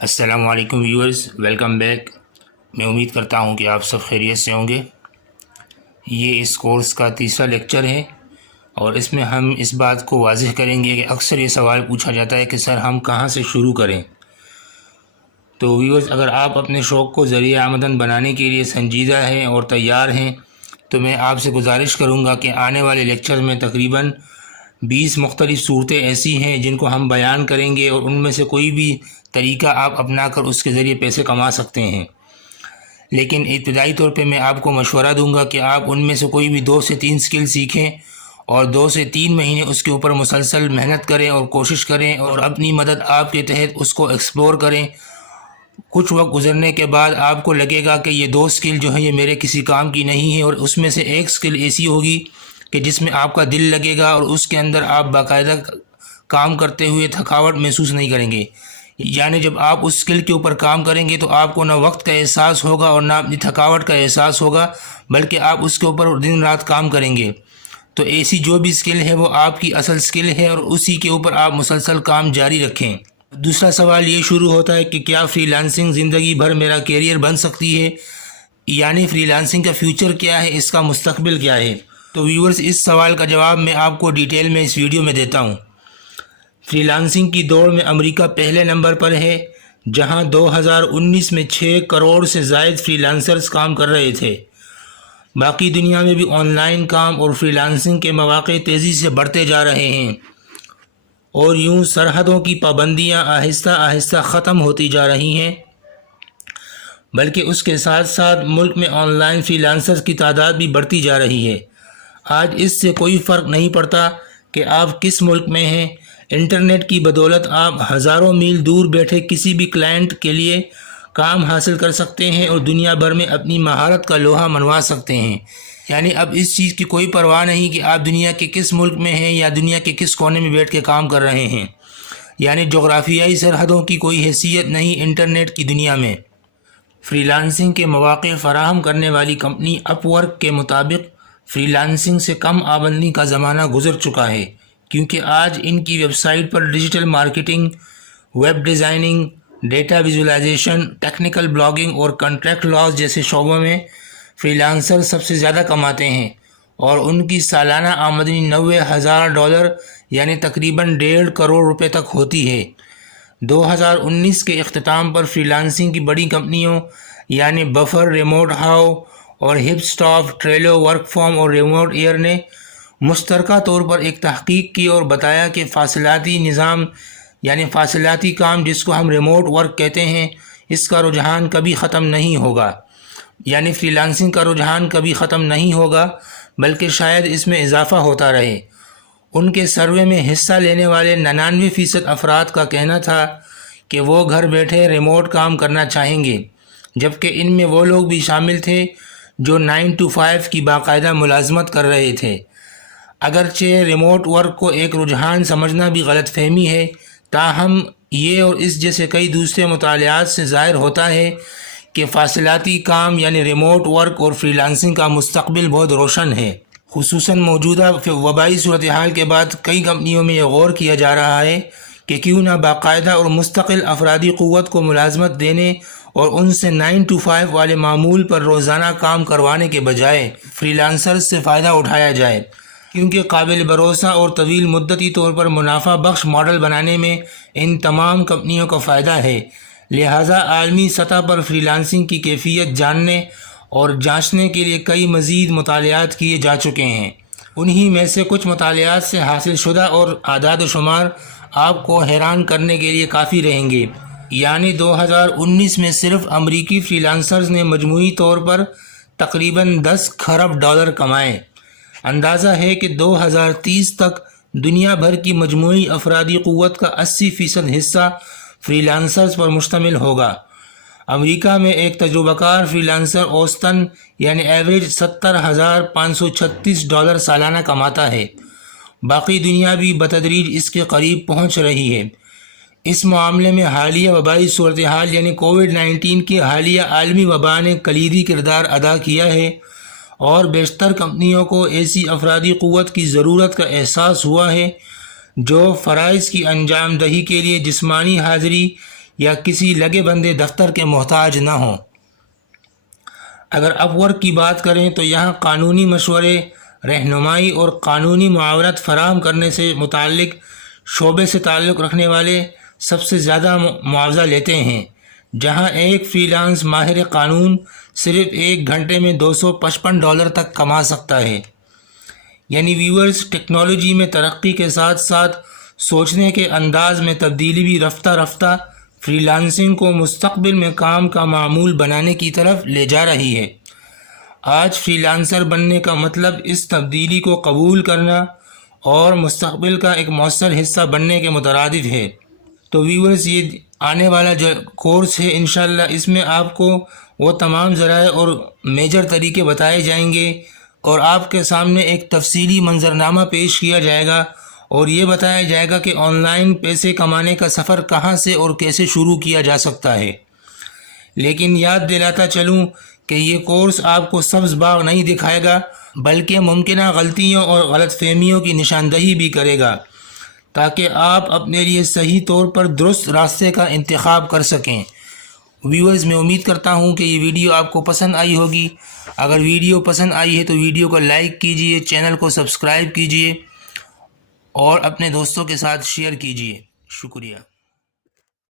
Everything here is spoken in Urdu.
السلام علیکم ویورز، ویلکم بیک۔ میں امید کرتا ہوں کہ آپ سب خیریت سے ہوں گے۔ یہ اس کورس کا تیسرا لیکچر ہے اور اس میں ہم اس بات کو واضح کریں گے کہ اکثر یہ سوال پوچھا جاتا ہے کہ سر ہم کہاں سے شروع کریں۔ تو ویورز، اگر آپ اپنے شوق کو ذریعہ آمدن بنانے کے لیے سنجیدہ ہیں اور تیار ہیں تو میں آپ سے گزارش کروں گا کہ آنے والے لیکچر میں تقریباً 20 مختلف صورتیں ایسی ہیں جن کو ہم بیان کریں گے اور ان میں سے کوئی بھی طریقہ آپ اپنا کر اس کے ذریعے پیسے کما سکتے ہیں۔ لیکن ابتدائی طور پہ میں آپ کو مشورہ دوں گا کہ آپ ان میں سے کوئی بھی 2 سے 3 سکل سیکھیں اور 2 سے 3 مہینے اس کے اوپر مسلسل محنت کریں اور کوشش کریں اور اپنی مدد آپ کے تحت اس کو ایکسپلور کریں۔ کچھ وقت گزرنے کے بعد آپ کو لگے گا کہ یہ 2 سکل جو ہیں یہ میرے کسی کام کی نہیں ہے، اور اس میں سے ایک سکل ایسی ہوگی کہ جس میں آپ کا دل لگے گا اور اس کے اندر آپ باقاعدہ کام کرتے ہوئے تھکاوٹ محسوس نہیں کریں گے۔ یعنی جب آپ اس سکل کے اوپر کام کریں گے تو آپ کو نہ وقت کا احساس ہوگا اور نہ اپنی تھکاوٹ کا احساس ہوگا، بلکہ آپ اس کے اوپر دن رات کام کریں گے۔ تو ایسی جو بھی سکل ہے وہ آپ کی اصل سکل ہے اور اسی کے اوپر آپ مسلسل کام جاری رکھیں۔ دوسرا سوال یہ شروع ہوتا ہے کہ کیا فری لانسنگ زندگی بھر میرا کیریئر بن سکتی ہے؟ یعنی فری لانسنگ کا فیوچر کیا ہے، اس کا مستقبل کیا ہے؟ تو ویورز، اس سوال کا جواب میں آپ کو ڈیٹیل میں اس ویڈیو میں دیتا ہوں۔ فری لانسنگ کی دوڑ میں امریکہ پہلے نمبر پر ہے، جہاں 2019 میں 6 کروڑ سے زائد فری لانسرز کام کر رہے تھے۔ باقی دنیا میں بھی آن لائن کام اور فری لانسنگ کے مواقع تیزی سے بڑھتے جا رہے ہیں، اور یوں سرحدوں کی پابندیاں آہستہ آہستہ ختم ہوتی جا رہی ہیں، بلکہ اس کے ساتھ ساتھ ملک میں آن لائن فری لانسرز کی تعداد بھی بڑھتی جا رہی ہے۔ آج اس سے کوئی فرق نہیں پڑتا کہ آپ کس ملک میں ہیں، انٹرنیٹ کی بدولت آپ ہزاروں میل دور بیٹھے کسی بھی کلائنٹ کے لیے کام حاصل کر سکتے ہیں اور دنیا بھر میں اپنی مہارت کا لوہا منوا سکتے ہیں۔ یعنی اب اس چیز کی کوئی پرواہ نہیں کہ آپ دنیا کے کس ملک میں ہیں یا دنیا کے کس کونے میں بیٹھ کے کام کر رہے ہیں۔ یعنی جغرافیائی سرحدوں کی کوئی حیثیت نہیں انٹرنیٹ کی دنیا میں۔ فری لانسنگ کے مواقع فراہم کرنے والی کمپنی اپ ورک کے مطابق فری لانسنگ سے کم آمدنی کا زمانہ گزر چکا ہے، کیونکہ آج ان کی ویب سائٹ پر digital marketing, web designing, data visualisation, technical blogging اور کنٹریکٹ لاز جیسے شعبوں میں فری لانسر سب سے زیادہ کماتے ہیں، اور ان کی سالانہ آمدنی $90,000 یعنی تقریباً 1.5 کروڑ روپے تک ہوتی ہے۔ 2019 کے اختتام پر فری لانسنگ کی بڑی کمپنیوں یعنی بفر، ریموٹ ہاؤ اور ہپ اسٹاف، ٹریلو، ورک فارم اور ریموٹ ایئر نے مشترکہ طور پر ایک تحقیق کی اور بتایا کہ فاصلاتی نظام یعنی فاصلاتی کام جس کو ہم ریموٹ ورک کہتے ہیں، اس کا رجحان کبھی ختم نہیں ہوگا۔ یعنی فری لانسنگ کا رجحان کبھی ختم نہیں ہوگا، بلکہ شاید اس میں اضافہ ہوتا رہے۔ ان کے سروے میں حصہ لینے والے 99% افراد کا کہنا تھا کہ وہ گھر بیٹھے ریموٹ کام کرنا چاہیں گے، جبکہ ان میں وہ لوگ بھی شامل تھے جو 9 to 5 کی باقاعدہ ملازمت کر رہے تھے۔ اگرچہ ریموٹ ورک کو ایک رجحان سمجھنا بھی غلط فہمی ہے، تاہم یہ اور اس جیسے کئی دوسرے مطالعات سے ظاہر ہوتا ہے کہ فاصلاتی کام یعنی ریموٹ ورک اور فری لانسنگ کا مستقبل بہت روشن ہے۔ خصوصاً موجودہ وبائی صورتحال کے بعد کئی کمپنیوں میں یہ غور کیا جا رہا ہے کہ کیوں نہ باقاعدہ اور مستقل افرادی قوت کو ملازمت دینے اور ان سے 9 to 5 والے معمول پر روزانہ کام کروانے کے بجائے فری لانسرز سے فائدہ اٹھایا جائے، کیونکہ قابل بھروسہ اور طویل مدتی طور پر منافع بخش ماڈل بنانے میں ان تمام کمپنیوں کا فائدہ ہے۔ لہٰذا عالمی سطح پر فری لانسنگ کی کیفیت جاننے اور جانچنے کے لیے کئی مزید مطالعات کیے جا چکے ہیں۔ انہی میں سے کچھ مطالعات سے حاصل شدہ اور اعداد و شمار آپ کو حیران کرنے کے لیے کافی رہیں گے۔ یعنی 2019 میں صرف امریکی فری لانسرز نے مجموعی طور پر تقریباً $10 کھرب کمائے۔ اندازہ ہے کہ 2030 تک دنیا بھر کی مجموعی افرادی قوت کا 80% حصہ فری لانسرز پر مشتمل ہوگا۔ امریکہ میں ایک تجربہ کار فری لانسر اوسطاً یعنی ایوریج $70,536 سالانہ کماتا ہے۔ باقی دنیا بھی بتدریج اس کے قریب پہنچ رہی ہے۔ اس معاملے میں حالیہ وبائی صورتحال یعنی کووڈ-19 کی حالیہ عالمی وبا نے کلیدی کردار ادا کیا ہے، اور بیشتر کمپنیوں کو ایسی افرادی قوت کی ضرورت کا احساس ہوا ہے جو فرائض کی انجام دہی کے لیے جسمانی حاضری یا کسی لگے بندے دفتر کے محتاج نہ ہوں۔ اگر اپ ورک کی بات کریں تو یہاں قانونی مشورے، رہنمائی اور قانونی معاونت فراہم کرنے سے متعلق شعبے سے تعلق رکھنے والے سب سے زیادہ معاوضہ لیتے ہیں، جہاں ایک فری لانس ماہر قانون صرف 1 گھنٹے میں $255 تک کما سکتا ہے۔ یعنی ویورز، ٹیکنالوجی میں ترقی کے ساتھ ساتھ سوچنے کے انداز میں تبدیلی بھی رفتہ رفتہ فری لانسنگ کو مستقبل میں کام کا معمول بنانے کی طرف لے جا رہی ہے۔ آج فری لانسر بننے کا مطلب اس تبدیلی کو قبول کرنا اور مستقبل کا ایک مؤثر حصہ بننے کے مترادف ہے۔ تو ویورز، یہ آنے والا جو کورس ہے انشاءاللہ اس میں آپ کو وہ تمام ذرائع اور میجر طریقے بتائے جائیں گے اور آپ کے سامنے ایک تفصیلی منظرنامہ پیش کیا جائے گا اور یہ بتایا جائے گا کہ آن لائن پیسے کمانے کا سفر کہاں سے اور کیسے شروع کیا جا سکتا ہے۔ لیکن یاد دلاتا چلوں کہ یہ کورس آپ کو سبز باغ نہیں دکھائے گا، بلکہ ممکنہ غلطیوں اور غلط فہمیوں کی نشاندہی بھی کرے گا، تاکہ آپ اپنے لیے صحیح طور پر درست راستے کا انتخاب کر سکیں۔ ویورز، میں امید کرتا ہوں کہ یہ ویڈیو آپ کو پسند آئی ہوگی۔ اگر ویڈیو پسند آئی ہے تو ویڈیو کو لائک کیجئے، چینل کو سبسکرائب کیجئے اور اپنے دوستوں کے ساتھ شیئر کیجئے۔ شکریہ۔